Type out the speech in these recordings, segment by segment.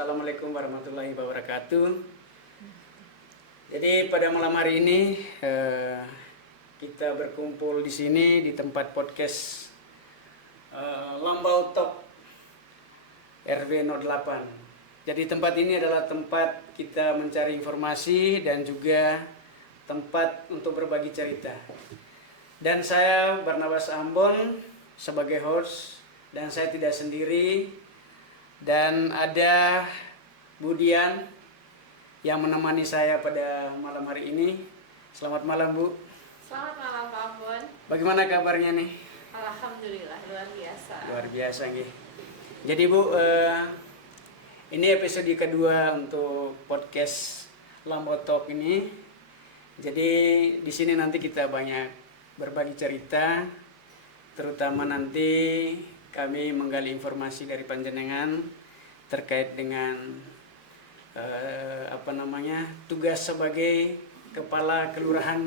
Assalamualaikum warahmatullahi wabarakatuh. Jadi pada malam hari ini kita berkumpul di sini di tempat podcast Lambau Top RW 08. Jadi tempat ini adalah tempat kita mencari informasi dan juga tempat untuk berbagi cerita. Dan saya Barnabas Ambon sebagai host, dan saya tidak sendiri. Dan ada Bu Dian yang menemani saya pada malam hari ini. Selamat malam, Bu. Selamat malam, Pak Ambon. Bagaimana kabarnya nih? Alhamdulillah, luar biasa. Luar biasa, nggih. Jadi, Bu, ini episode kedua untuk podcast Lambau Talk ini. Jadi di sini nanti kita banyak berbagi cerita, terutama nanti kami menggali informasi dari panjenengan terkait dengan tugas sebagai kepala kelurahan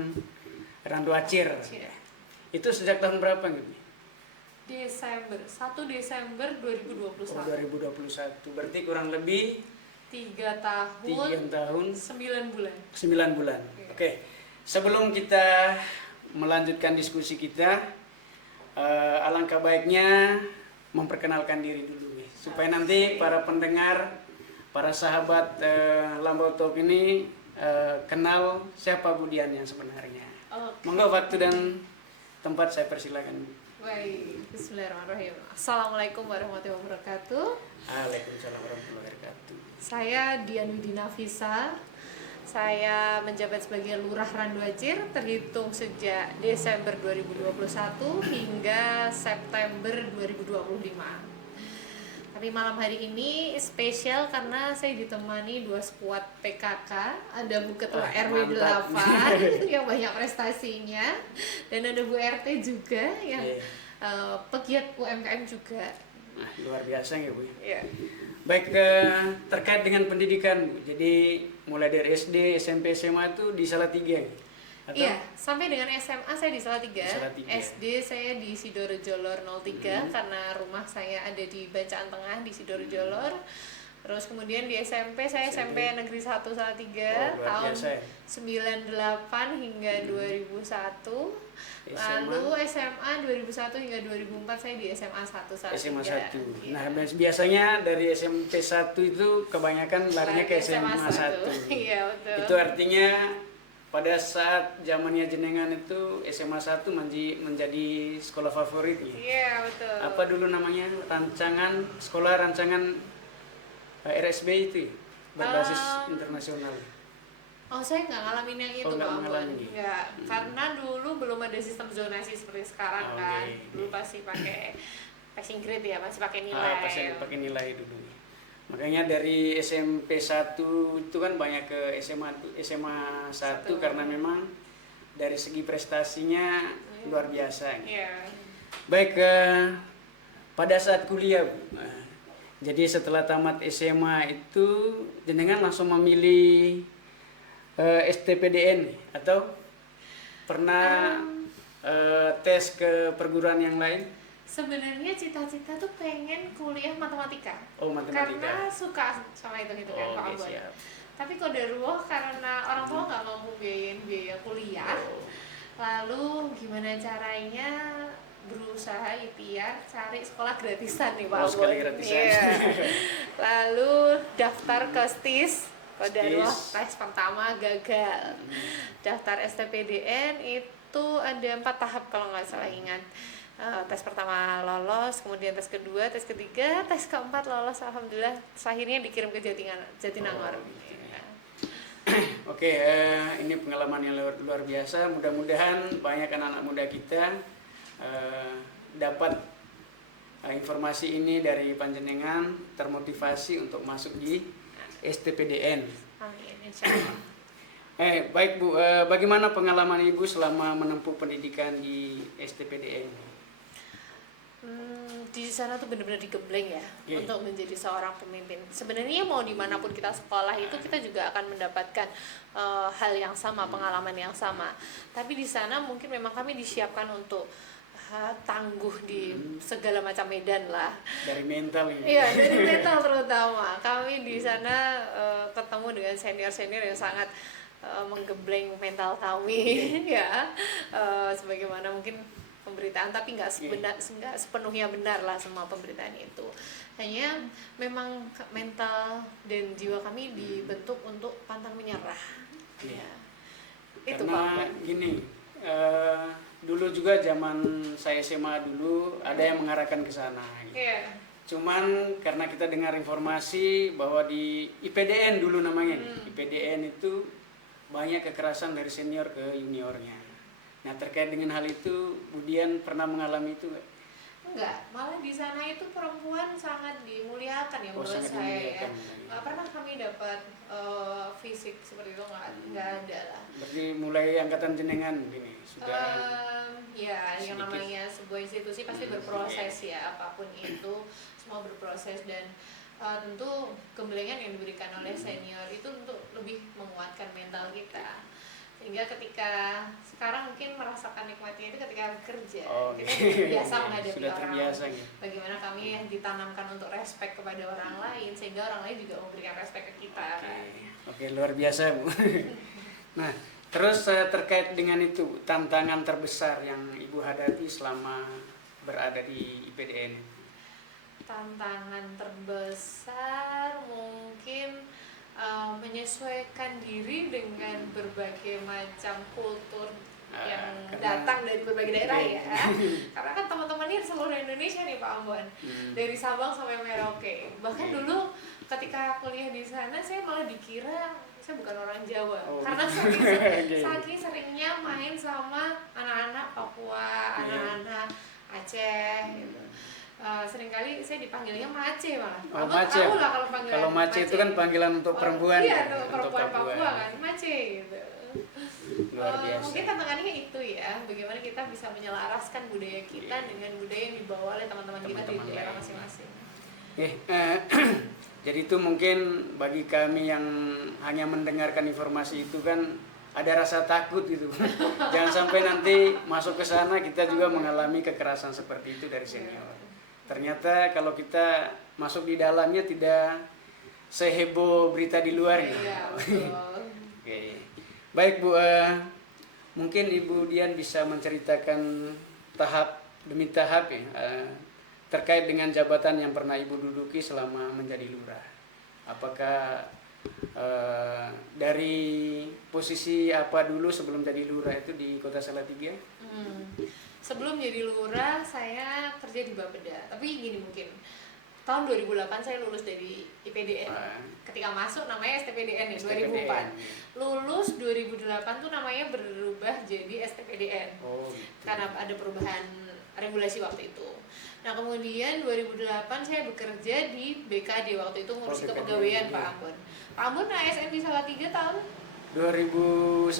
Randu Acir. Itu sejak tahun berapa gitu? Desember, 1 Desember 2021. 2021. Berarti kurang lebih 3 tahun 9 bulan. 9 bulan. Oke. Sebelum kita melanjutkan diskusi kita, alangkah baiknya memperkenalkan diri dulu nih, supaya nanti para pendengar, para sahabat Lambau Talk ini kenal siapa Bu Dian yang sebenarnya. Monggo waktu dan tempat saya persilakan. Baik, bismillahirrahmanirrahim. Assalamualaikum warahmatullahi wabarakatuh. Waalaikumsalam warahmatullahi wabarakatuh. Saya Dian Widina Fisa. Saya menjabat sebagai Lurah Randu Acir terhitung sejak Desember 2021 hingga September 2025. Tapi malam hari ini spesial karena saya ditemani 2 skuad PKK. Ada Bu Ketua RW 8 yang banyak prestasinya, dan ada Bu RT juga yang pegiat UMKM juga. Nah, luar biasa ya, Bu. Yeah. Baik, terkait dengan pendidikan, Bu. Jadi mulai dari SD, SMP, SMA itu di Salatiga. Iya, sampai dengan SMA saya di Salatiga. Salatiga. SD saya di Sidorojolor 03 karena rumah saya ada di Bacaan Tengah di Sidorojolor. Terus kemudian di SMP saya SMP Negeri 1 Salatiga tahun 98 hingga 2001. Lalu SMA 2001 hingga 2004 saya di SMA 1 Salatiga. SMA 1. Ya. Nah, biasanya dari SMP 1 itu kebanyakan larinya ke SMA 1. Iya, betul. Itu artinya pada saat zamannya jenengan itu SMA 1 menjadi sekolah favorit ya. Iya, betul. Apa dulu namanya? Sekolah rancangan RSB itu ya? Berbasis internasional. Oh, saya nggak ngalamin yang itu, nggak Pak Ambon. mengalami. Nggak, karena dulu belum ada sistem zonasi seperti sekarang kan. Dulu pasti pakai passing grade ya, masih pakai nilai. Pasti pakai nilai dulu. Makanya dari SMP 1 itu kan banyak ke SMA 1 karena memang dari segi prestasinya luar biasa. Iya. Baik, pada saat kuliah, jadi setelah tamat SMA itu jenengan langsung memilih STPDN atau pernah tes ke perguruan yang lain? Sebenarnya cita-cita tuh pengen kuliah matematika. Oh, matematika. Karena suka sama hitung-hitungan Pak Ambon. Siap. Tapi kodarullah karena orang tua nggak mampu biayain biaya kuliah. Lalu gimana caranya berusaha ikhtiar cari sekolah gratisan nih Pak Ambon. Sekolah gratisan. Iya. Lalu daftar ke STIS, kodarullah tes pertama gagal. Daftar STPDN itu ada 4 tahap kalau nggak salah ingat. Tes pertama lolos, kemudian tes kedua, tes ketiga, tes keempat lolos, alhamdulillah. Akhirnya dikirim ke Jatinangor. Oke, ini pengalaman yang luar biasa. Mudah-mudahan banyak anak-anak muda kita dapat informasi ini dari panjenengan, termotivasi untuk masuk di STPDN. Amin, insyaallah. Baik Bu, bagaimana pengalaman Ibu selama menempuh pendidikan di STPDN? Di sana tuh benar-benar digembleng ya untuk menjadi seorang pemimpin. Sebenarnya mau dimanapun kita sekolah itu kita juga akan mendapatkan hal yang sama, pengalaman yang sama. Tapi di sana mungkin memang kami disiapkan untuk tangguh di segala macam medan lah. Dari mental ini. Iya, dari mental terutama. Kami di sana ketemu dengan senior-senior yang sangat menggembleng mental kami ya. Sebagaimana mungkin pemberitaan, tapi nggak sepenuhnya benar lah semua pemberitaan itu. Hanya memang mental dan jiwa kami dibentuk untuk pantang menyerah. Ya. Itu Karena Pak. gini, dulu juga zaman saya SMA dulu ada yang mengarahkan ke sana. Gitu. Iya. Cuman karena kita dengar informasi bahwa di IPDN dulu namanya, IPDN itu banyak kekerasan dari senior ke juniornya. Nah terkait dengan hal itu, Budian pernah mengalami itu nggak? Enggak, malah di sana itu perempuan sangat dimuliakan ya menurut sangat saya ya. dimuliakan. Nggak pernah kami dapat fisik seperti itu, nggak ada lah. Berarti mulai angkatan jenengan gini sudah Ya, yang sedikit. namanya sebuah institusi pasti berproses ya, apapun itu semua berproses, dan tentu gemblengan yang diberikan oleh senior itu untuk lebih menguatkan mental kita, sehingga ketika sekarang mungkin merasakan nikmatnya itu ketika bekerja. Kita sudah biasa menghadapi sudah orang, terbiasa gitu. bagaimana kami yang ditanamkan untuk respect kepada orang lain, sehingga orang lain juga memberikan respect ke kita. Oke, luar biasa Bu. Nah, terus terkait dengan itu, tantangan terbesar yang Ibu hadapi selama berada di IPDN? Tantangan terbesar mungkin menyesuaikan diri dengan berbagai macam kultur yang datang dari berbagai daerah ya. Karena kan teman-teman ini seluruh Indonesia nih Pak Ambon, dari Sabang sampai Merauke. Bahkan dulu ketika kuliah di sana saya malah dikira saya bukan orang Jawa, karena saking seringnya main sama anak-anak Papua, anak-anak Aceh gitu. Seringkali saya dipanggilnya Mace malah. Mace. Tahu lah kalau panggilan. Kalau Mace itu kan panggilan untuk perempuan. Iya, untuk perempuan Papua kan, Mace gitu. Luar biasa. Mungkin tantangannya itu ya, bagaimana kita bisa menyelaraskan budaya kita dengan budaya yang dibawa oleh teman-teman kita di daerah masing-masing. Jadi itu mungkin bagi kami yang hanya mendengarkan informasi itu kan ada rasa takut gitu. Jangan sampai nanti masuk ke sana kita juga mengalami kekerasan seperti itu dari senior. Ternyata kalau kita masuk di dalamnya tidak seheboh berita di luar gitu. Iya, betul. Oke. Baik Bu, mungkin Ibu Dian bisa menceritakan tahap demi tahap ya, terkait dengan jabatan yang pernah Ibu duduki selama menjadi lurah. Apakah dari posisi apa dulu sebelum jadi lurah itu di Kota Salatiga? Sebelum jadi lurah saya kerja di Bapeda, tapi gini, mungkin tahun 2008 saya lulus dari IPDN. Ketika masuk namanya STPDN ya, 2004. Lulus 2008 tuh namanya berubah jadi STPDN. Karena ada perubahan regulasi waktu itu. Nah, kemudian 2008 saya bekerja di BKD waktu itu, ngurusi kepegawaian Pak Ambon. Pak Ambon ASN di Salatiga tahun 2009.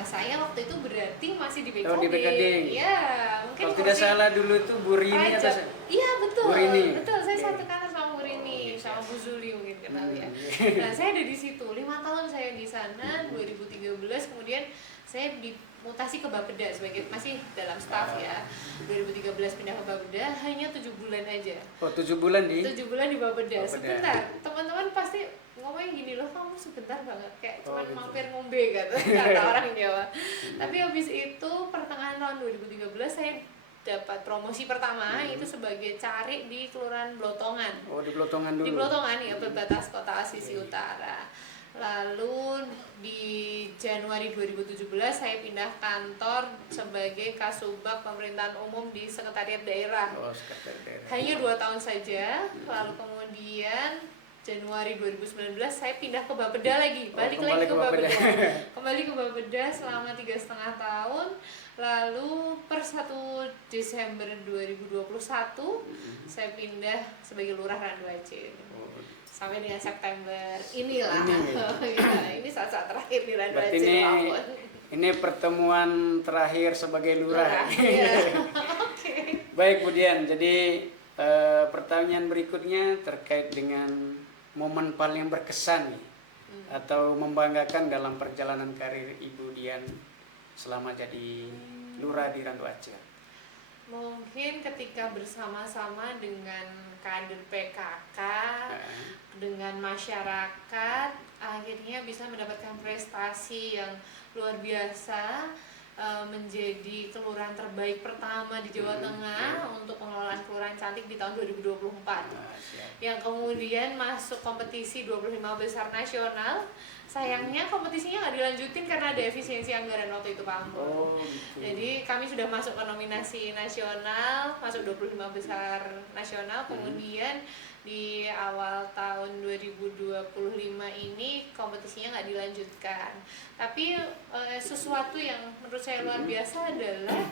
Saya waktu itu berarti masih di BKD. Oh, di BKD. Iya, mungkin kalau tidak salah dulu itu Bu Rini atau iya, betul. Bu Rini. Betul, saya satu kantor sama Bu Rini, sama Bu Zuli mungkin kenal ya. Nah, saya ada di situ. 5 tahun saya di sana, 2013 kemudian saya dimutasi ke Bapeda sebagai masih dalam staff ya. 2013 pindah ke Bapeda, hanya 7 bulan aja. Oh, 7 bulan di? 7 bulan di Bapeda. Sebentar, teman-teman pasti ngomongnya gini loh, kamu sebentar banget, kayak cuma gitu. mampir ngombe kata orang Jawa. Tapi habis itu pertengahan tahun 2013 saya dapat promosi pertama, itu sebagai cari di Kelurahan Blotongan. Oh, di Blotongan dulu. Di Blotongan ya, berbatas kota Sisi Utara. Lalu di Januari 2017 saya pindah kantor sebagai Kasubag Pemerintahan Umum di Sekretariat Daerah. Oh, Sekretariat Daerah. Hanya 2 tahun saja. Lalu kemudian Januari 2019 saya pindah ke Bapeda lagi, balik lagi ke Bapeda. Kembali ke Bapeda selama 3,5 tahun. Lalu per 1 Desember 2021 saya pindah sebagai lurah Randuacir. Sampai dengan September inilah. Ini saat-saat terakhir di Randuacir. Ini pertemuan terakhir sebagai lurah. Okay. Baik Bu Dian, jadi pertanyaan berikutnya terkait dengan momen paling berkesan nih, atau membanggakan dalam perjalanan karir Ibu Dian selama jadi lurah di Randuacir. Mungkin ketika bersama-sama dengan kader PKK, dengan masyarakat, akhirnya bisa mendapatkan prestasi yang luar biasa, menjadi kelurahan terbaik pertama di Jawa Tengah untuk pengelolaan kelurahan cantik di tahun 2024, yang kemudian masuk kompetisi 25 besar nasional. Sayangnya kompetisinya nggak dilanjutin karena ada efisiensi anggaran waktu itu, Pak Ambon. Gitu. Jadi kami sudah masuk ke nominasi nasional, masuk 25 besar nasional, kemudian di awal tahun 2025 ini kompetisinya nggak dilanjutkan. Tapi sesuatu yang menurut saya luar biasa adalah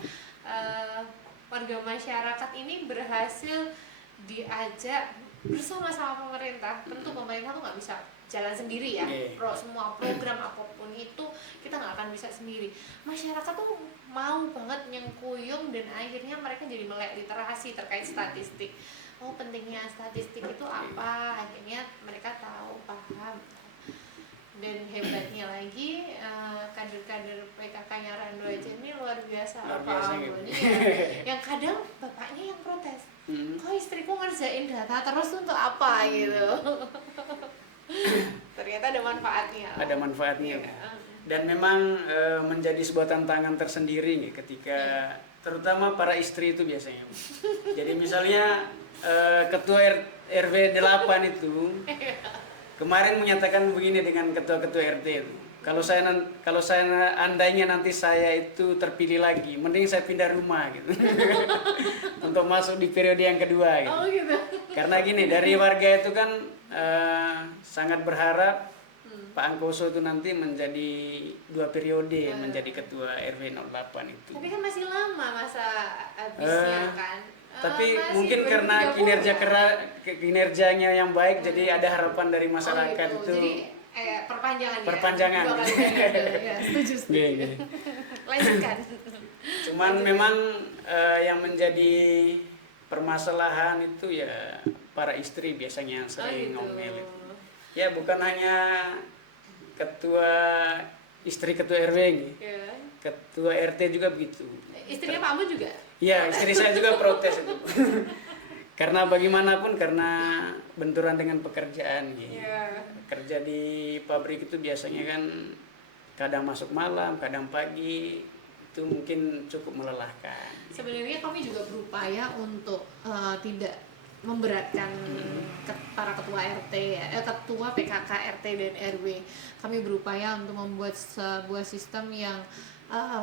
warga masyarakat ini berhasil diajak bersama-sama pemerintah. Tentu pemerintah tuh nggak bisa jalan sendiri ya, semua program apapun itu kita nggak akan bisa sendiri. Masyarakat tuh mau banget nyengkuyung dan akhirnya mereka jadi melek literasi terkait statistik. Oh, pentingnya statistik itu apa, akhirnya mereka tahu, paham. Dan hebatnya lagi kader-kader PKK-nya Randu Acir ini luar biasa, Pak Ambon. Yang kadang bapaknya yang protes, kok istriku ngerjain data terus untuk apa gitu. Ternyata ada manfaatnya. Ada manfaatnya. Ya. Dan memang menjadi sebuah tantangan tersendiri nih ketika terutama para istri itu biasanya. Jadi misalnya ketua RW 8 itu kemarin menyatakan begini dengan ketua-ketua RT itu. Kalau saya andainya nanti saya itu terpilih lagi, mending saya pindah rumah gitu. Untuk masuk di periode yang kedua gitu. Oh gitu. Karena gini, dari warga itu kan sangat berharap Pak Angkoso itu nanti menjadi 2 periode menjadi ketua RW 08 itu. Tapi kan masih lama masa habisnya kan. Tapi mungkin karena kinerjanya yang baik, jadi ada harapan dari masyarakat gitu. itu. Jadi perpanjangan. Perpanjangan. Ya, setuju. Lanjutkan. Cuman memang yang menjadi permasalahan itu ya para istri biasanya yang sering ngomel itu. Ya bukan hanya istri ketua RW gitu. Ketua RT juga begitu. Istrinya Pak Ambon juga? Iya, istri saya juga protes itu. Karena bagaimanapun karena benturan dengan pekerjaan gitu. Kerja di pabrik itu biasanya kan kadang masuk malam, kadang pagi, itu mungkin cukup melelahkan. Sebenarnya kami juga berupaya untuk tidak memberatkan para ketua RT ketua PKK RT dan RW. Kami berupaya untuk membuat sebuah sistem yang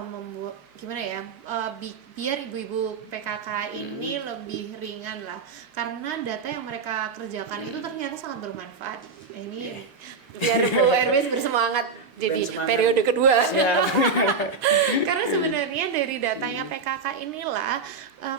membuat biar ibu-ibu PKK ini lebih ringan lah, karena data yang mereka kerjakan itu ternyata sangat bermanfaat. Ini biar Bu RW bersemangat jadi periode kedua. Karena sebenarnya dari datanya PKK inilah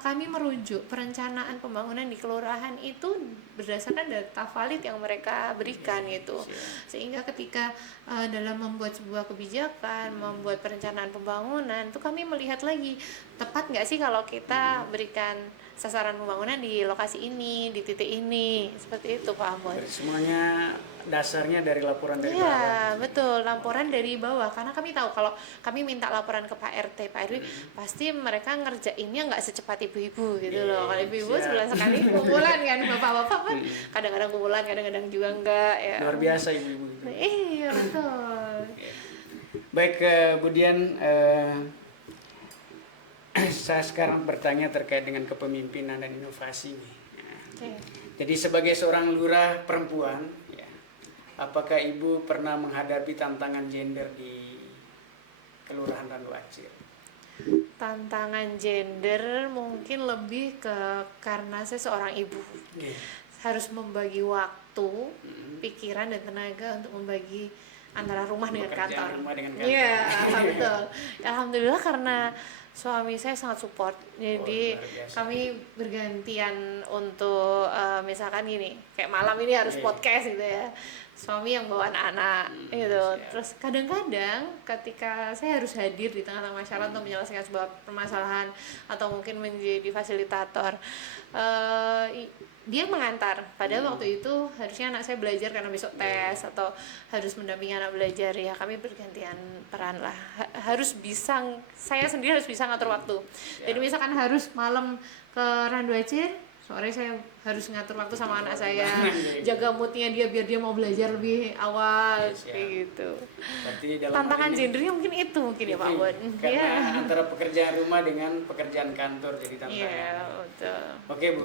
kami merujuk perencanaan pembangunan di kelurahan itu berdasarkan data valid yang mereka berikan gitu. Sehingga ketika dalam membuat sebuah kebijakan, membuat perencanaan pembangunan, itu kami melihat lagi tepat nggak sih kalau kita berikan sasaran pembangunan di lokasi ini, di titik ini, seperti itu Pak Ambon. Semuanya dasarnya dari laporan dari bawah. Iya, betul, laporan dari bawah. Karena kami tahu kalau kami minta laporan ke Pak RT, Pak RW, pasti mereka ngerjainnya nggak secepat ibu-ibu gitu loh. Kalau ibu-ibu sebulan sekali kumpulan kan, bapak-bapak kan kadang-kadang kumpulan, kadang-kadang juga enggak ya. Luar biasa ibu-ibu itu. Iya, betul. Baik, kemudian saya sekarang bertanya terkait dengan kepemimpinan dan inovasi. Jadi sebagai seorang lurah perempuan, apakah ibu pernah menghadapi tantangan gender di Kelurahan Randu Acir? Tantangan gender mungkin lebih karena saya seorang ibu. Harus membagi waktu, pikiran dan tenaga untuk membagi antara rumah dengan kantor. Iya, betul. Alhamdulillah karena suami saya sangat support, jadi kami bergantian untuk misalkan gini, kayak malam ini harus podcast gitu ya, suami yang bawa anak-anak gitu. Terus kadang-kadang ketika saya harus hadir di tengah-tengah masyarakat untuk menyelesaikan sebuah permasalahan atau mungkin menjadi fasilitator, dia mengantar, padahal waktu itu harusnya anak saya belajar karena besok tes atau harus mendampingi anak belajar, ya kami bergantian peran lah. Harus bisa, saya sendiri harus bisa ngatur waktu. Jadi misalkan harus malam ke Randu Aceh, sore saya harus ngatur waktu sama anak saya, jaga moodnya dia biar dia mau belajar lebih awal, kayak gitu. Tantangan gendernya mungkin itu mungkin ya Pak Bon. Karena antara pekerjaan rumah dengan pekerjaan kantor jadi tantangan. Iya, betul. Oke Bu,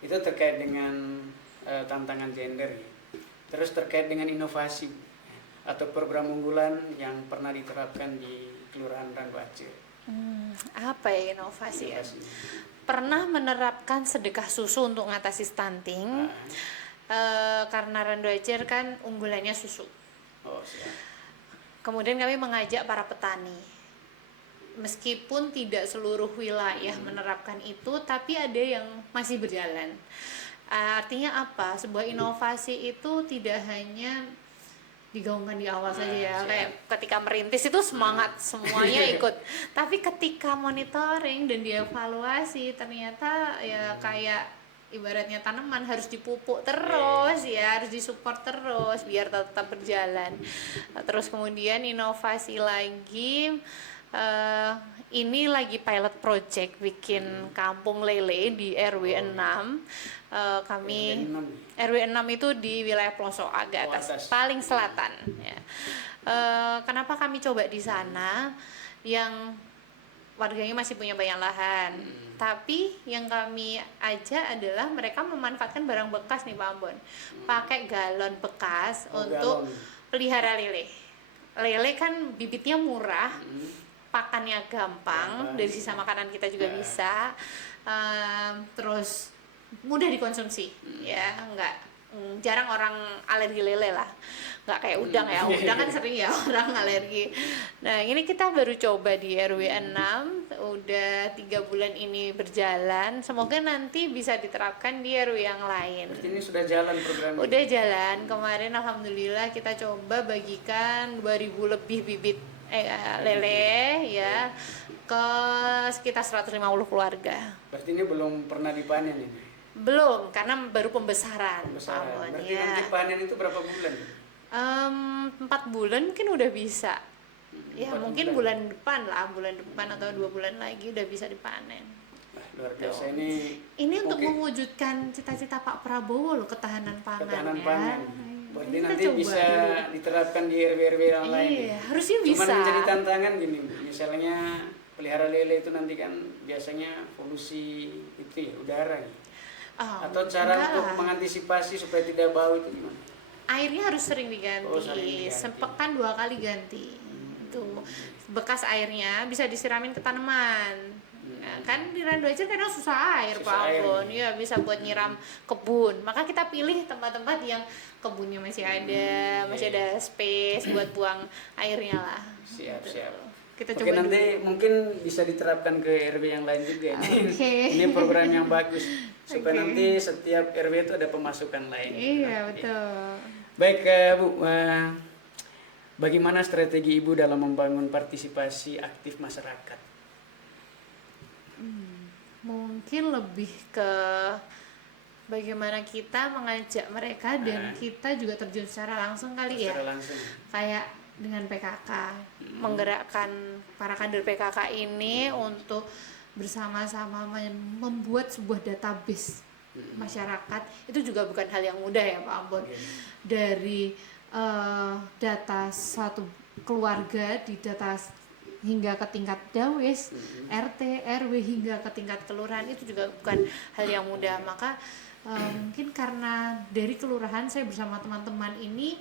itu terkait dengan tantangan gender ya. Terus terkait dengan inovasi atau program unggulan yang pernah diterapkan di Kelurahan Randu Aceh. Apa ya inovasi ya? Pernah menerapkan sedekah susu untuk mengatasi stunting. Karena Randu Aceh kan unggulannya susu. Oh, siap. Kemudian kami mengajak para petani. Meskipun tidak seluruh wilayah menerapkan itu, tapi ada yang masih berjalan. Artinya apa? Sebuah inovasi itu tidak hanya digaungkan di awal saja ya, kayak ketika merintis itu semangat semuanya ikut, tapi ketika monitoring dan dievaluasi ternyata ya kayak ibaratnya tanaman harus dipupuk terus ya, harus disupport terus biar tetap berjalan. Terus kemudian inovasi lagi, ini lagi pilot project bikin kampung lele di RW 6. Kami RW 6 itu di wilayah pelosok agak atas, paling selatan ya. Kenapa kami coba di sana yang warganya masih punya banyak lahan, tapi yang kami ajak adalah mereka memanfaatkan barang bekas nih Pak Ambon, pakai galon bekas untuk pelihara lele. Lele kan bibitnya murah, pakannya gampang, dari sisa makanan kita juga bisa, terus mudah dikonsumsi ya, jarang orang alergi lele lah, nggak kayak udang ya, udang kan sering ya orang alergi. Nah ini kita baru coba di RW 6, udah 3 bulan ini berjalan, semoga nanti bisa diterapkan di RW yang lain. Berarti ini sudah jalan programnya? Udah jalan, kemarin alhamdulillah kita coba bagikan 2000 lebih bibit lele ya ke sekitar 150 keluarga. Berarti ini belum pernah dipanen ini? Belum, karena baru pembesaran. Berarti nanti panen itu berapa bulan? 4 bulan mungkin udah bisa. Ya mungkin bulan depan atau 2 bulan lagi udah bisa dipanen. Luar biasa ini. Ini untuk mewujudkan cita-cita Pak Prabowo loh, ketahanan pangan. Ketahanan pangan. Berarti nanti bisa diterapkan di RW-RW yang lain. Iya, harusnya bisa. Cuman menjadi tantangan gini, misalnya pelihara lele itu nanti kan biasanya polusi itu ya, udara ya. Atau cara untuk mengantisipasi supaya tidak bau itu gimana? Airnya harus sering diganti, sepekan 2 kali ganti. Itu bekas airnya bisa disiramin ke tanaman. Nah, kan di Randu Aceh kadang susah air Pak Ambon, ya bisa buat nyiram kebun. Maka kita pilih tempat-tempat yang kebunnya masih ada, masih ada space buat buang airnya lah. Siap. Kita Oke, coba nanti dulu. Mungkin bisa diterapkan ke RW yang lain juga. Ini program yang bagus supaya nanti setiap RW itu ada pemasukan lain. Iya, betul. Baik Bu, bagaimana strategi Ibu dalam membangun partisipasi aktif masyarakat? Mungkin lebih ke bagaimana kita mengajak mereka dan kita juga terjun secara langsung kali ya. Kayak dengan PKK, menggerakkan para kader PKK ini untuk bersama-sama membuat sebuah database masyarakat. Itu juga bukan hal yang mudah ya Pak Ambon. Dari data suatu keluarga, di data hingga ke tingkat dawes, RT, RW hingga ke tingkat kelurahan, itu juga bukan hal yang mudah. Maka mungkin karena dari kelurahan saya bersama teman-teman ini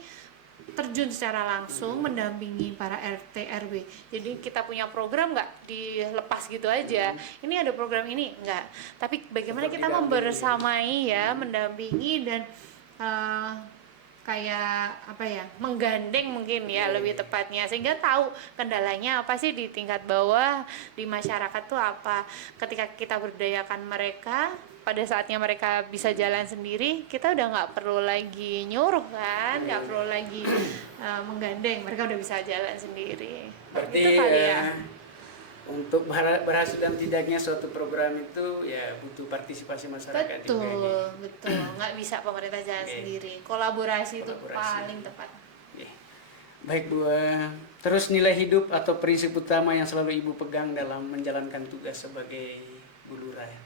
terjun secara langsung mendampingi para RT RW. Jadi kita punya program nggak dilepas gitu aja. Ini ada program ini nggak. Tapi bagaimana kita membersamai ya, mendampingi dan kayak apa ya, menggandeng mungkin ya lebih tepatnya, sehingga tahu kendalanya apa sih di tingkat bawah, di masyarakat tuh apa. Ketika kita berdayakan mereka, pada saatnya mereka bisa jalan sendiri, kita udah nggak perlu lagi nyuruh kan, nggak perlu lagi menggandeng, mereka udah bisa jalan sendiri. Berarti itu kali ya. untuk berhasil dan tidaknya suatu program itu ya butuh partisipasi masyarakat juga. Betul. Nggak bisa pemerintah jalan Oke. sendiri. Kolaborasi itu Kolaborasi. paling tepat. Oke. Baik Bu, terus nilai hidup atau prinsip utama yang selalu Ibu pegang dalam menjalankan tugas sebagai Bu Lurah ya?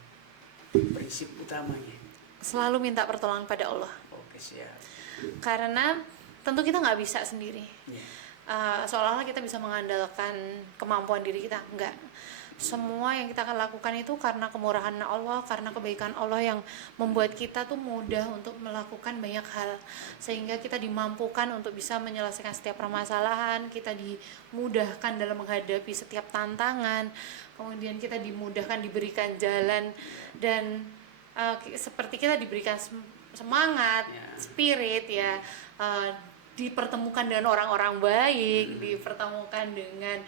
Prinsip utamanya. Selalu minta pertolongan pada Allah. Oke, siap. Karena tentu kita nggak bisa sendiri. Ya. Seolah-olah kita bisa mengandalkan kemampuan diri kita. Enggak. Semua yang kita akan lakukan itu karena kemurahan Allah, karena kebaikan Allah yang membuat kita tuh mudah untuk melakukan banyak hal, sehingga kita dimampukan untuk bisa menyelesaikan setiap permasalahan, kita dimudahkan dalam menghadapi setiap tantangan, kemudian kita dimudahkan diberikan jalan, dan seperti kita diberikan semangat, spirit ya, dipertemukan dengan orang-orang baik, dipertemukan dengan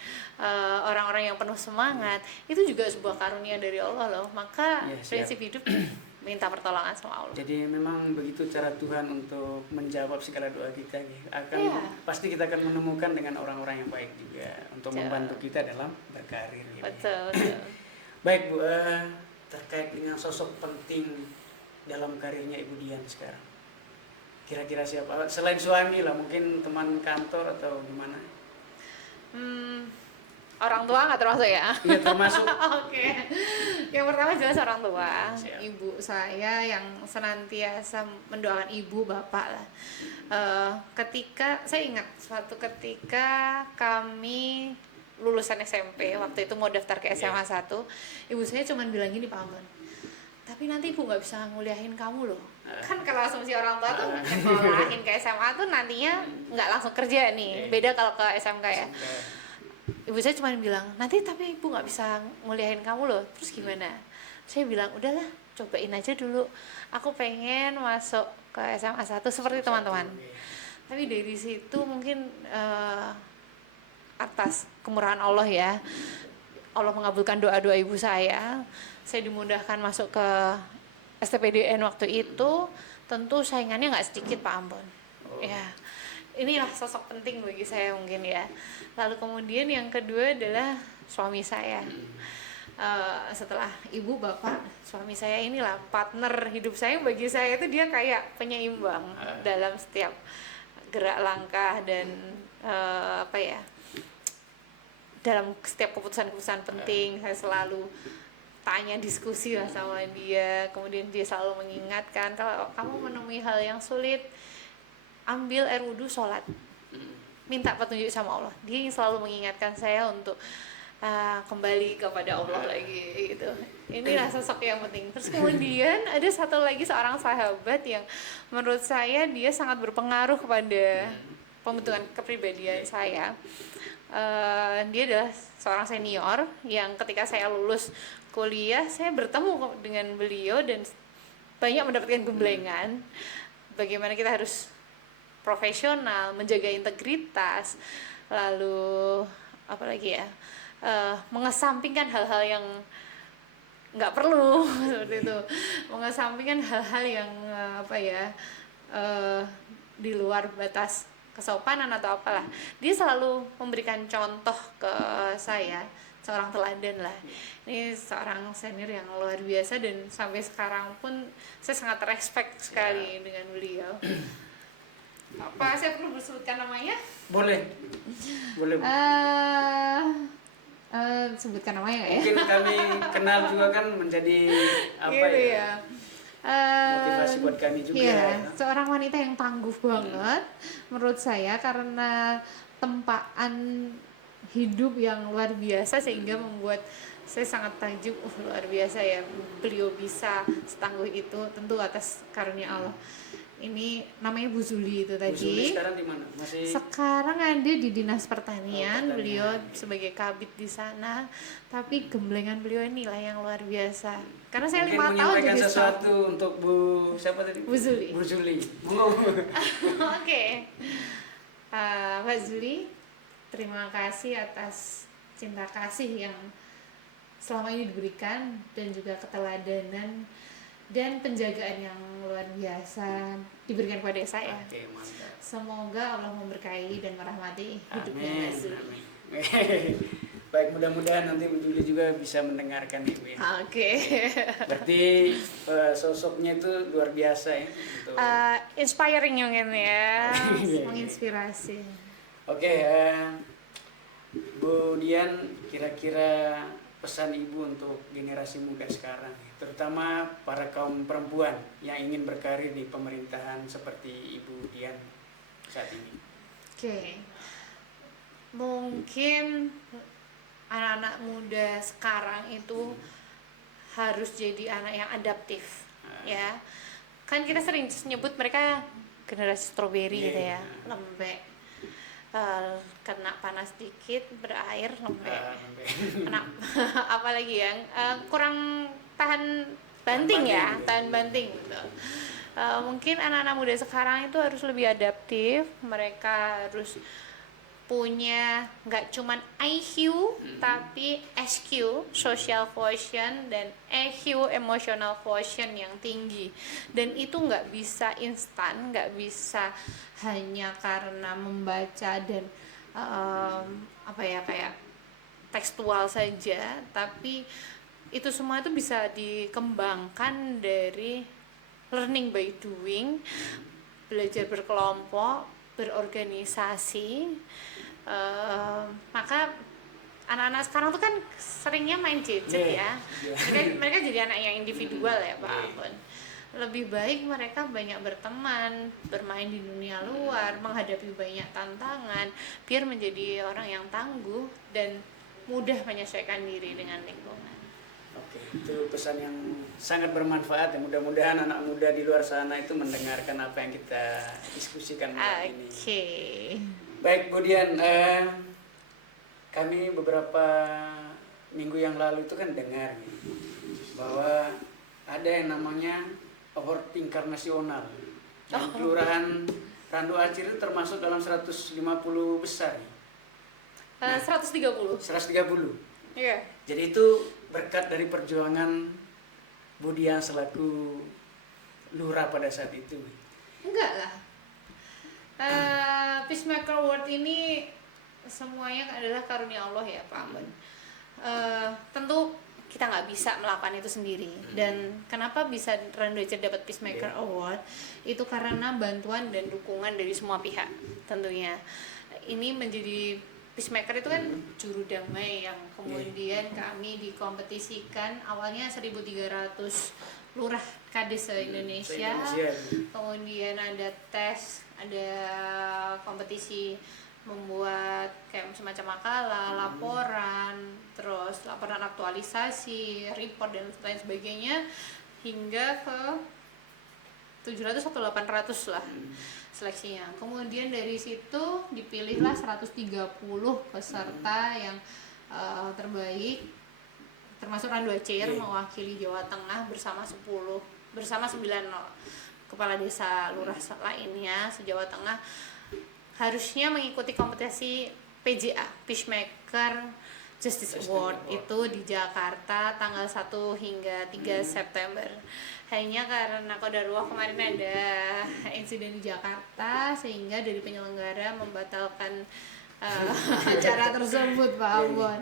orang-orang yang penuh semangat, itu juga sebuah karunia dari Allah loh. Maka prinsip hidup minta pertolongan sama Allah. Jadi memang begitu cara Tuhan untuk menjawab segala doa kita gitu. Pasti kita akan menemukan dengan orang-orang yang baik juga untuk membantu kita dalam berkarir gitu. Betul. Baik Bu, terkait dengan sosok penting dalam karirnya Ibu Dian sekarang, kira-kira siapa? Selain suami lah, mungkin teman kantor atau gimana? Orang tua nggak termasuk ya? Iya termasuk. Oke. Yang pertama jelas orang tua. Siap. Ibu saya yang senantiasa mendoakan ibu, bapak lah. Ketika saya ingat suatu ketika kami lulusan SMP, waktu itu mau daftar ke SMA 1, ibu saya cuma bilang gini, Pak Ambon, tapi nanti ibu nggak bisa nguliahin kamu loh. Kan kalau asumsi orang tua tuh ngulahin ke SMA tuh nantinya nggak langsung kerja nih. Beda kalau ke SMK ya. Ibu saya cuma bilang, nanti tapi ibu nggak bisa nguliahin kamu loh. Terus gimana? Saya bilang, udahlah, cobain aja dulu. Aku pengen masuk ke SMA 1 seperti teman-teman. Tapi dari situ mungkin atas kemurahan Allah ya, Allah mengabulkan doa-doa ibu saya dimudahkan masuk ke STPDN waktu itu. Tentu saingannya nggak sedikit Pak Ambon. Ya, inilah sosok penting bagi saya mungkin ya. Lalu kemudian yang kedua adalah suami saya. Setelah ibu, bapak, suami saya inilah partner hidup saya. Bagi saya itu dia kayak penyeimbang dalam setiap gerak langkah dan dalam setiap keputusan-keputusan penting. Saya selalu tanya, diskusi lah sama dia. Kemudian dia selalu mengingatkan, kalau kamu menemui hal yang sulit, ambil air wudhu, sholat, minta petunjuk sama Allah. Dia selalu mengingatkan saya untuk kembali kepada Allah lagi gitu. Inilah sosok yang penting. Terus kemudian ada satu lagi seorang sahabat yang menurut saya dia sangat berpengaruh kepada pembentukan kepribadian saya. Dia adalah seorang senior yang ketika saya lulus kuliah, saya bertemu dengan beliau dan banyak mendapatkan gemblengan bagaimana kita harus profesional, menjaga integritas, lalu apalagi ya, mengesampingkan hal-hal yang nggak perlu seperti itu, mengesampingkan hal-hal yang di luar batas kesopanan atau apalah. Dia selalu memberikan contoh ke saya, seorang teladan lah. Ini seorang senior yang luar biasa dan sampai sekarang pun saya sangat respect sekali dengan beliau. Apa saya perlu sebutkan namanya? Boleh. Sebutkan namanya ya. Mungkin kami kenal juga kan menjadi motivasi buat kami juga. Iya, seorang wanita yang tangguh banget menurut saya karena tempaan hidup yang luar biasa sehingga membuat saya sangat takjub, luar biasa ya beliau bisa setangguh itu, tentu atas karunia Allah. Ini namanya Bu Zuli itu tadi. Bu Zuli sekarang di mana? Sekarang ada di Dinas Pertanian. Beliau sebagai kabid di sana. Tapi gemblengan beliau inilah yang luar biasa. Karena saya 5 tahun jadi sesuatu untuk Bu siapa tadi? Bu Zuli. Bu Zuli. Oke. Mbak Zuli, terima kasih atas cinta kasih yang selama ini diberikan dan juga keteladanan dan penjagaan yang luar biasa diberikan kepada saya. Oke, mantap. Semoga Allah memberkahi dan merahmati hidupnya Mbak Zuli. Baik, mudah-mudahan nanti Bu Juli juga bisa mendengarkan Ibu ya. Oke. Berarti sosoknya itu luar biasa ya. Untuk... Inspiring mungkin ya, Iya. menginspirasi. Oke, Bu Dian, kira-kira pesan Ibu untuk generasi muda sekarang, terutama para kaum perempuan yang ingin berkarir di pemerintahan seperti Ibu Dian saat ini. Oke. Mungkin anak-anak muda sekarang itu harus jadi anak yang adaptif, ya. Kan kita sering nyebut mereka generasi stroberi gitu ya, lembek. Kena panas dikit berair lembek, kena apalagi yang kurang tahan banting ya, tahan banting gitu. Mungkin anak-anak muda sekarang itu harus lebih adaptif, mereka harus punya nggak cuman IQ tapi SQ, social quotient, dan EQ, emotional quotient yang tinggi. Dan itu nggak bisa instan, nggak bisa hanya karena membaca dan kayak tekstual saja, tapi itu semua itu bisa dikembangkan dari learning by doing, belajar berkelompok, berorganisasi. Maka anak-anak sekarang tuh kan seringnya main gadget ya. Mereka jadi anak yang individual ya Pak Ampun. Lebih baik mereka banyak berteman, bermain di dunia luar, menghadapi banyak tantangan, biar menjadi orang yang tangguh dan mudah menyesuaikan diri dengan lingkungan. Oke, itu pesan yang sangat bermanfaat ya. Mudah-mudahan anak muda di luar sana itu mendengarkan apa yang kita diskusikan hari ini. Oke. Baik Bu Dian, kami beberapa minggu yang lalu itu kan dengar bahwa ada yang namanya award tingkat nasional. Dan Kelurahan Randu Acir itu termasuk dalam 150 besar. 130. 130. Iya. Jadi itu berkat dari perjuangan Bu Dian selaku lurah pada saat itu. Enggak lah. Peacemaker Award ini semuanya adalah karunia Allah ya Pak Amun. Tentu kita nggak bisa melakukan itu sendiri. Dan kenapa bisa Randu Acir dapat Peacemaker Award? Itu karena bantuan dan dukungan dari semua pihak tentunya. Ini menjadi Peacemaker itu kan juru damai yang kemudian kami dikompetisikan awalnya 1.300 lurah kades se-Indonesia. Kemudian ada tes, ada kompetisi membuat kayak semacam makalah, laporan, terus laporan aktualisasi, report dan lain sebagainya hingga ke 700 atau 800 lah seleksinya. Kemudian dari situ dipilihlah 130 peserta yang terbaik, termasuk Randu Acir mewakili Jawa Tengah bersama 9 kepala desa lurah lainnya se-Jawa Tengah harusnya mengikuti kompetisi PJA, Peacemaker Justice Award itu di Jakarta tanggal 1 hingga 3 September. Hanya karena qadarullah kemarin ada insiden di Jakarta sehingga dari penyelenggara membatalkan acara tersebut Pak Ambon.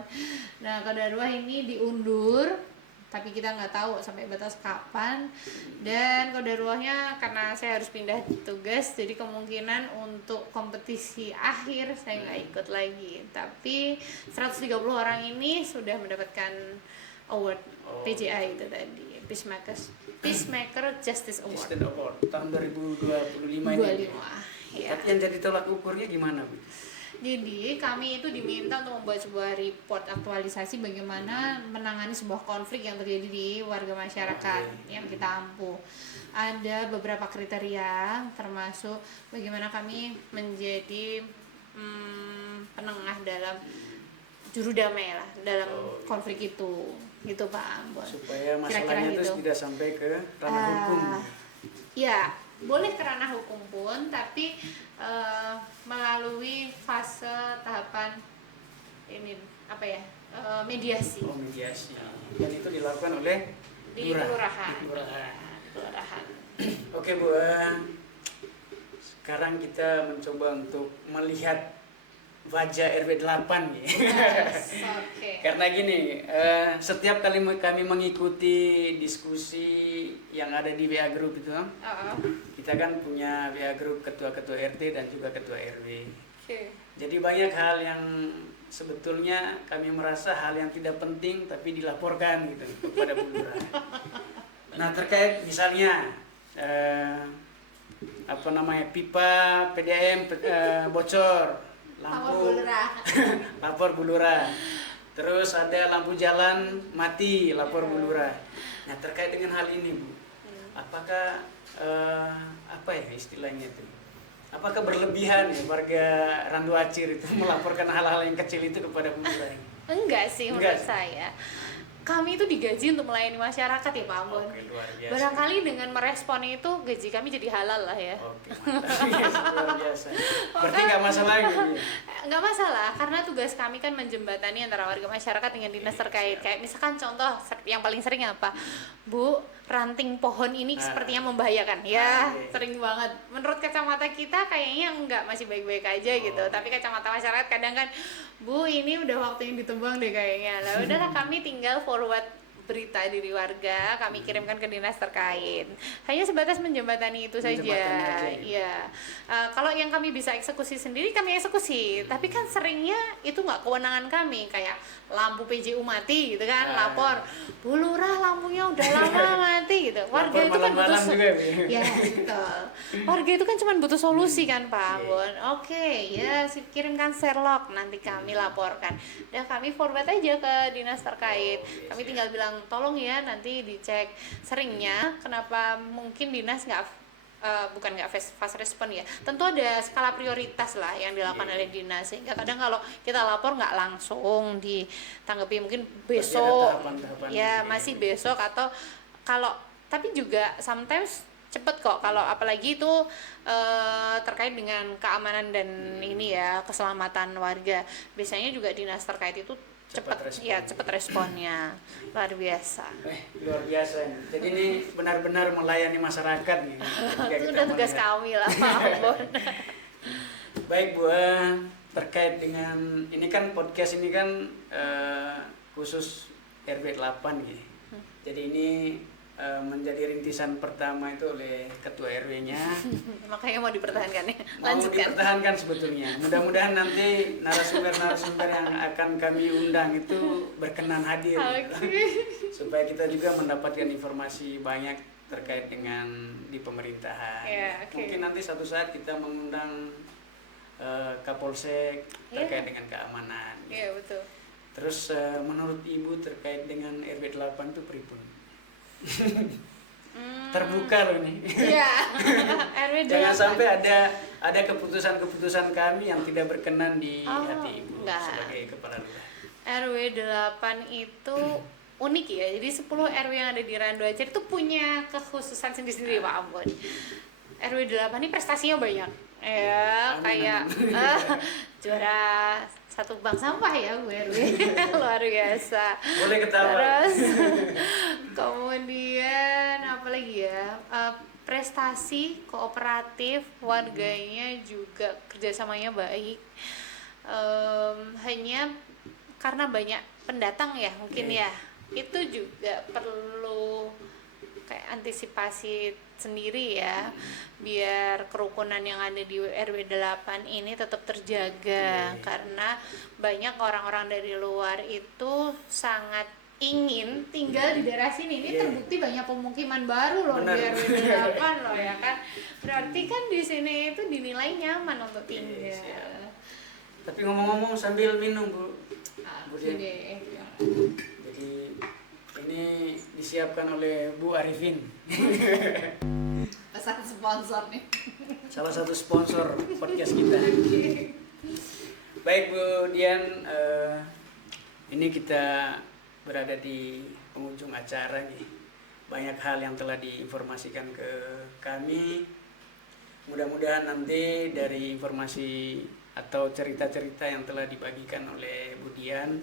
Nah qadarullah ini diundur, tapi kita nggak tahu sampai batas kapan. Dan qadarulahnya karena saya harus pindah tugas, jadi kemungkinan untuk kompetisi akhir saya nggak ikut lagi. Tapi 130 orang ini sudah mendapatkan award PJA itu tadi, Peacemaker Justice Award tahun 2025 ini. Ya. Tapi yang jadi tolak ukurnya gimana Bu? Jadi kami itu diminta untuk membuat sebuah report aktualisasi bagaimana menangani sebuah konflik yang terjadi di warga masyarakat yang kita ampuh. Ada beberapa kriteria, termasuk bagaimana kami menjadi penengah dalam juru damai lah dalam konflik itu, gitu Pak Ambon. Supaya masalahnya itu tidak sampai ke ranah hukum. Ya, boleh ke ranah hukum pun, tapi melalui fase tahapan ini mediasi. Mediasi. Dan itu dilakukan oleh di kelurahan. Oke Bu, sekarang kita mencoba untuk melihat wajah RW 8 gitu. Yes, oke. Karena gini, setiap kali kami mengikuti diskusi yang ada di WA Group itu, kita kan punya WA Group ketua-ketua RT dan juga ketua RW. Jadi banyak hal yang sebetulnya kami merasa hal yang tidak penting tapi dilaporkan gitu kepada Bu Lurah. Nah, terkait misalnya pipa PDAM bocor, lampu lapor Bu Lurah. Terus ada lampu jalan mati, lapor Bu Lurah. Nah, terkait dengan hal ini Bu, apakah apa ya istilahnya itu? Apakah berlebihan ya warga Randu Acir itu melaporkan hal-hal yang kecil itu kepada Bu Lurah? Enggak sih menurut saya. Kami itu digaji untuk melayani masyarakat ya Pak Ambon. Oke, luar biasa. Barangkali dengan merespon itu gaji kami jadi halal lah ya. Oke, mantap. Luar biasa. Berarti nggak masalah gitu ya? Nggak masalah, karena tugas kami kan menjembatani antara warga masyarakat dengan dinas terkait. Kayak misalkan contoh yang paling sering apa? Bu, ranting pohon ini sepertinya membahayakan. Ya, sering banget. Menurut kacamata kita kayaknya enggak, masih baik-baik aja gitu. Tapi kacamata masyarakat kadang kan, Bu, ini udah waktunya ditebang deh kayaknya. Lah udahlah, kami tinggal forward berita dari warga, kami kirimkan ke dinas terkait. Hanya sebatas menjembatani itu saja. Iya. Kalau yang kami bisa eksekusi sendiri, kami eksekusi. Tapi kan seringnya itu nggak kewenangan kami. Kayak lampu PJU mati gitu kan, lapor, Bu Lurah lampunya udah lama mati gitu. Warga itu kan butuh ya betul. Warga itu kan cuma butuh solusi kan Pak Ambon. Oke, ya kirimkan Sherlock, nanti kami laporkan. Dan kami forward aja ke dinas terkait. Kami tinggal bilang tolong ya nanti dicek. Seringnya kenapa mungkin dinas nggak fast respon ya, tentu ada skala prioritas lah yang dilakukan oleh dinas, sehingga kadang kalau kita lapor nggak langsung ditanggapi, mungkin besok ya masih besok, atau kalau tapi juga sometimes cepet kok kalau apalagi itu terkait dengan keamanan dan ini ya keselamatan warga. Biasanya juga dinas terkait itu cepat responnya, luar biasa. Luar biasa. Jadi ini benar-benar melayani masyarakat nih. Itu udah tugas kami lah Pak Ambon. Baik Bu, terkait dengan ini kan podcast ini kan khusus RW 8 gitu. Jadi ini menjadi rintisan pertama itu oleh ketua RW-nya. Makanya mau dipertahankan ya. Mau dipertahankan sebetulnya. Mudah-mudahan nanti narasumber yang akan kami undang itu berkenan hadir. Supaya kita juga mendapatkan informasi banyak terkait dengan di pemerintahan. Mungkin nanti suatu saat kita mengundang Kapolsek terkait dengan keamanan. Iya, betul. Terus menurut Ibu terkait dengan RW 8 itu pripun? Terbuka loh nih. Iya. Jangan sampai ada keputusan kami yang tidak berkenan di hati Ibu sebagai kepala lurah. RW 8 itu unik ya. Jadi 10 RW yang ada di Randu Acir itu punya kekhususan sendiri-sendiri Pak Ambon. RW 8 ini prestasinya banyak. Ya, kayak juara satu bank sampah ya Bu RW. Luar biasa. Boleh ketawa. Terus kemudian apa lagi ya, prestasi kooperatif warganya juga kerjasamanya baik. Hanya karena banyak pendatang ya mungkin ya, itu juga perlu kayak antisipasi sendiri ya, biar kerukunan yang ada di RW 8 ini tetap terjaga. Karena banyak orang-orang dari luar itu sangat ingin tinggal di daerah sini. Ini terbukti banyak pemukiman baru loh di RW 8 loh ya kan. Berarti kan di sini itu dinilai nyaman untuk tinggal. Tapi ngomong-ngomong sambil minum Bu. Jadi ini disiapkan oleh Bu Arifin. pesan sponsor nih. Salah satu sponsor podcast kita. Baik Bu Dian, ini kita berada di penghujung acara nih. Banyak hal yang telah diinformasikan ke kami. Mudah-mudahan nanti dari informasi atau cerita-cerita yang telah dibagikan oleh Bu Dian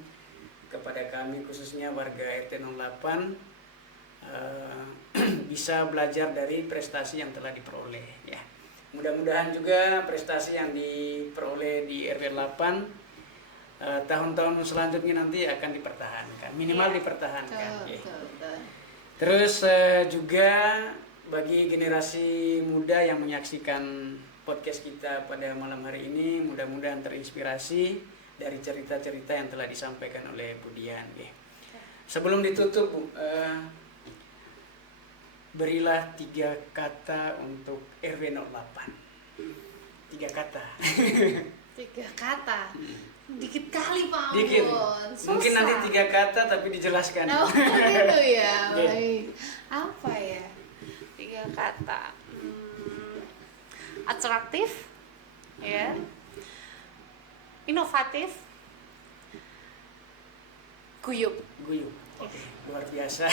kepada kami khususnya warga RT 08 bisa belajar dari prestasi yang telah diperoleh ya. Mudah-mudahan juga prestasi yang diperoleh di RW 8 tahun-tahun selanjutnya nanti akan dipertahankan, minimal dipertahankan. Betul. Terus juga bagi generasi muda yang menyaksikan podcast kita pada malam hari ini, mudah-mudahan terinspirasi dari cerita-cerita yang telah disampaikan oleh Bu Dian. Sebelum ditutup, Bu, berilah 3 kata untuk RW 08. 3 kata. 3 kata. Dikit kali Pak Ambon. Dikit. Mungkin nanti 3 kata tapi dijelaskan. Oh gitu ya. Oke. Baik. Apa ya? 3 kata. Atraktif, ya. Inovatif, guyup. Oke, luar biasa.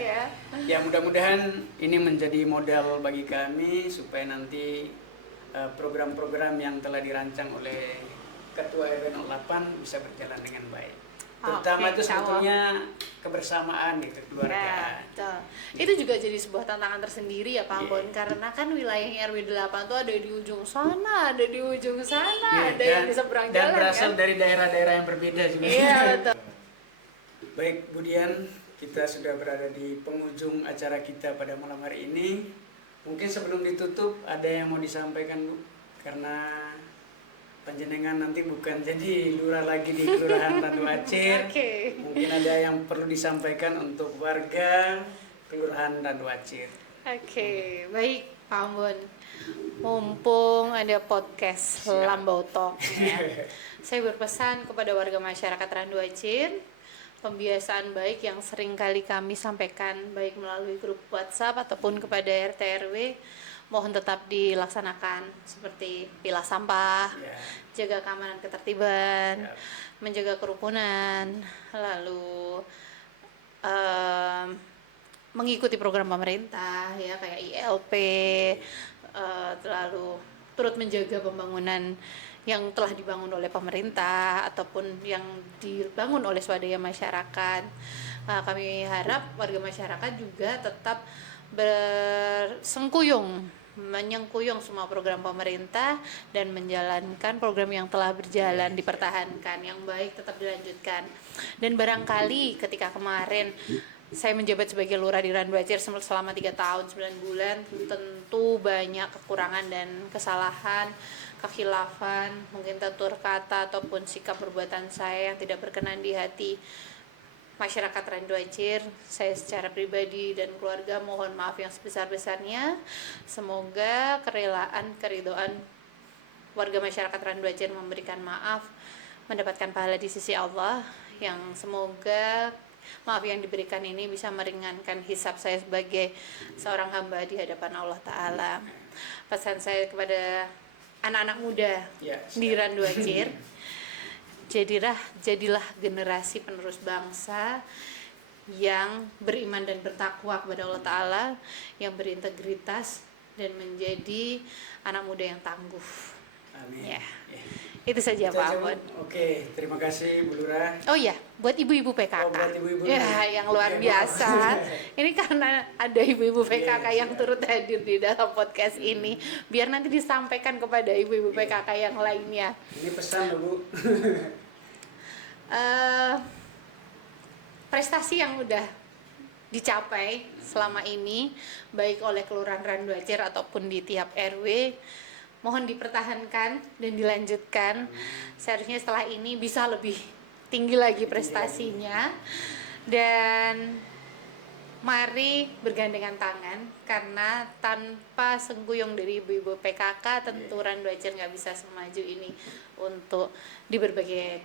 Ya. Ya, mudah-mudahan ini menjadi modal bagi kami supaya nanti program-program yang telah dirancang oleh Ketua RW 08 bisa berjalan dengan baik. Terutama itu sebetulnya kebersamaan gitu, keluarga. Ya, betul. Itu juga jadi sebuah tantangan tersendiri ya Pak Ambon, karena kan wilayah RW 8 tuh ada di ujung sana, ada di ujung sana, ada yang di seberang jalan. Dan berasal dari daerah-daerah yang berbeda juga. Iya, betul. Baik, Bu Dian, kita sudah berada di penghujung acara kita pada malam hari ini. Mungkin sebelum ditutup ada yang mau disampaikan, Bu? Karena panjenengan nanti bukan jadi lurah lagi di Kelurahan Randu Acir. Oke. Mungkin ada yang perlu disampaikan untuk warga Kelurahan Randu Acir. Oke, baik Pak Ambon. Mumpung ada podcast Lambau Talk, ya. Saya berpesan kepada warga masyarakat Randu Acir, pembiasaan baik yang sering kali kami sampaikan baik melalui grup WhatsApp ataupun kepada RT RW mohon tetap dilaksanakan, seperti pilah sampah, jaga keamanan ketertiban, menjaga kerukunan, lalu mengikuti program pemerintah ya kayak ILP, lalu turut menjaga pembangunan yang telah dibangun oleh pemerintah ataupun yang dibangun oleh swadaya masyarakat. Kami harap warga masyarakat juga tetap menyengkuyung semua program pemerintah dan menjalankan program yang telah berjalan, dipertahankan, yang baik tetap dilanjutkan. Dan barangkali ketika kemarin saya menjabat sebagai lurah di Randu Acir selama 3 tahun 9 bulan, tentu banyak kekurangan dan kesalahan, kekhilafan, mungkin tutur kata ataupun sikap perbuatan saya yang tidak berkenan di hati masyarakat Randu Acir. Saya secara pribadi dan keluarga mohon maaf yang sebesar-besarnya. Semoga keridhaan warga masyarakat Randu Acir memberikan maaf mendapatkan pahala di sisi Allah, yang semoga maaf yang diberikan ini bisa meringankan hisab saya sebagai seorang hamba di hadapan Allah Ta'ala. Pesan saya kepada anak-anak muda di Randu Acir, jadilah generasi penerus bangsa yang beriman dan bertakwa kepada Allah Ta'ala, yang berintegritas dan menjadi anak muda yang tangguh. Amin. Ya. Itu saja Pak Ambon. Oke, terima kasih Bu Lurah. Oh iya, buat ibu-ibu PKK. Buat ibu-ibu ya, yang luar biasa. Ini karena ada ibu-ibu PKK yang turut hadir di dalam podcast ini, biar nanti disampaikan kepada ibu-ibu PKK yang lainnya. Ini pesan Bu. Prestasi yang udah dicapai selama ini baik oleh Kelurahan Randu Acir ataupun di tiap RW mohon dipertahankan dan dilanjutkan. Seharusnya setelah ini bisa lebih tinggi lagi prestasinya, dan mari bergandengan tangan, karena tanpa sengkuyung dari ibu-ibu PKK tentu Randu Acir nggak bisa semaju ini untuk di berbagai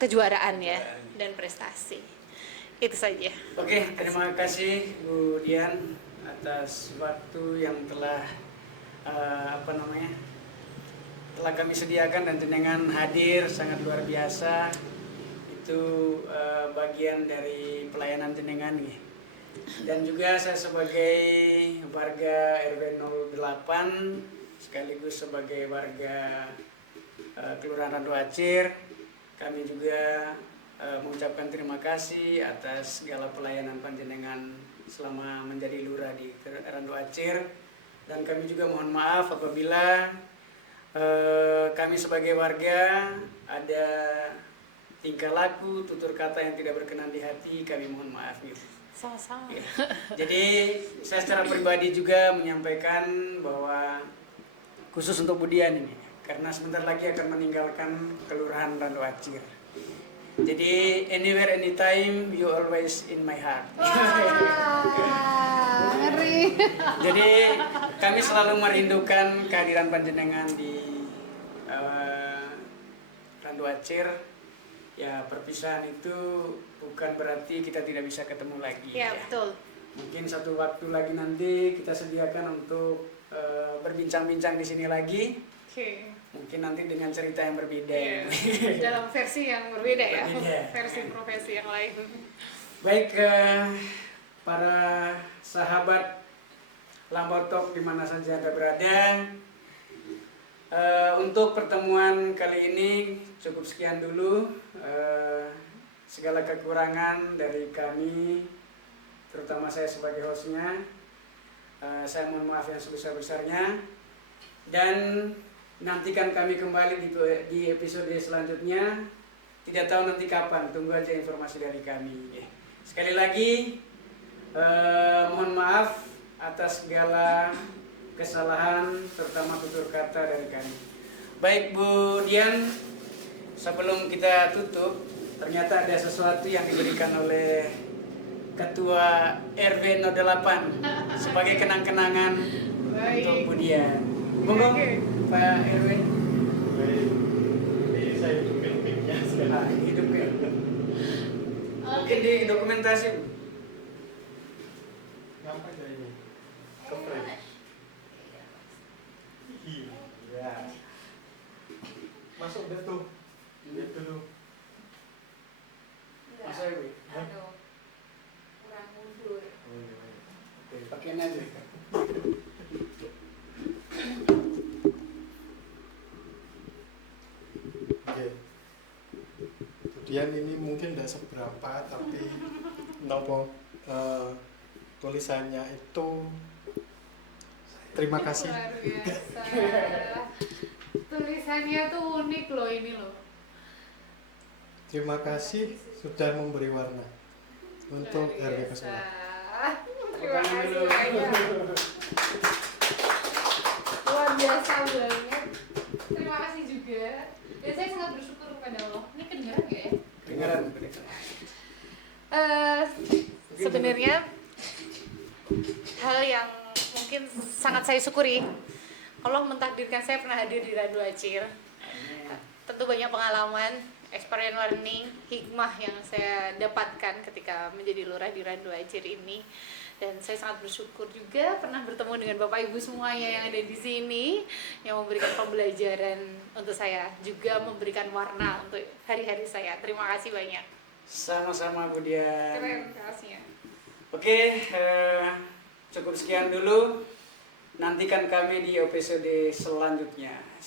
kejuaraan ya dan prestasi. Itu saja. Oke, terima kasih Bu Dian atas waktu yang telah telah kami sediakan dan jenengan hadir, sangat luar biasa. Itu bagian dari pelayanan jenengan nih. Dan juga saya sebagai warga RW 08 sekaligus sebagai warga Kelurahan Randu Acir, kami juga mengucapkan terima kasih atas segala pelayanan panjenengan selama menjadi lurah di Randu Acir. Dan kami juga mohon maaf apabila kami sebagai warga ada tingkah laku, tutur kata yang tidak berkenan di hati, kami mohon maaf gitu. Sama-sama. Ya. Jadi saya secara pribadi juga menyampaikan bahwa khusus untuk Budian ini, karena sebentar lagi akan meninggalkan Kelurahan Randu Acir. Jadi anywhere, anytime, you always in my heart. Wah, ngeri. Jadi kami selalu merindukan kehadiran panjenengan di Randu Acir. Ya, perpisahan itu bukan berarti kita tidak bisa ketemu lagi. Ya, betul. Mungkin satu waktu lagi nanti kita sediakan untuk berbincang-bincang di sini lagi. Oke. Mungkin nanti dengan cerita yang berbeda. Iya. Dalam versi yang berbeda ya. Berbeda. Versi profesi yang lain. Baik, para sahabat Lambotok di mana saja Anda berada, untuk pertemuan kali ini cukup sekian dulu. Segala kekurangan dari kami, terutama saya sebagai hostnya, saya mohon maaf yang sebesar-besarnya. Dan nantikan kami kembali di episode selanjutnya. Tidak tahu nanti kapan, tunggu aja informasi dari kami. Sekali lagi, mohon maaf atas segala kesalahan, terutama tutur kata dari kami. Baik Bu Dian, sebelum kita tutup, ternyata ada sesuatu yang diberikan oleh Ketua RW 08 sebagai kenang-kenangan untuk Bu Dian. Monggo Pak RW. Ini saya hidupin pipnya sekarang. Hidupin. Mungkin di dokumentasi. Apa aja ini? Kepres. Iya. Masuk deh tuh. Lihat dulu. Masa RW? Aduh. Kurang mundur. Oh, iya. Oke. Pakaian aja. Oke. Kemudian ini mungkin tidak seberapa, tapi nopo tulisannya itu terima kasih. Luar biasa. Tulisannya tuh unik loh ini loh. Terima kasih sudah memberi warna untuk Luar RW biasa. Kesuma. Terima kasih banyak. Luar biasa banget. Terima kasih juga. Dan saya sangat bersyukur kepada Allah. Ini kedengaran nggak ya? Dengaran. Sebenarnya hal yang mungkin sangat saya syukuri, Allah mentakdirkan saya pernah hadir di Randu Acir. Tentu banyak pengalaman, experience learning, hikmah yang saya dapatkan ketika menjadi lurah di Randu Acir ini. Dan saya sangat bersyukur juga pernah bertemu dengan Bapak Ibu semuanya yang ada di sini, yang memberikan pembelajaran untuk saya, juga memberikan warna untuk hari-hari saya. Terima kasih banyak. Sama-sama Bu Dian. Terima kasih ya. Oke, cukup sekian dulu. Nantikan kami di episode selanjutnya.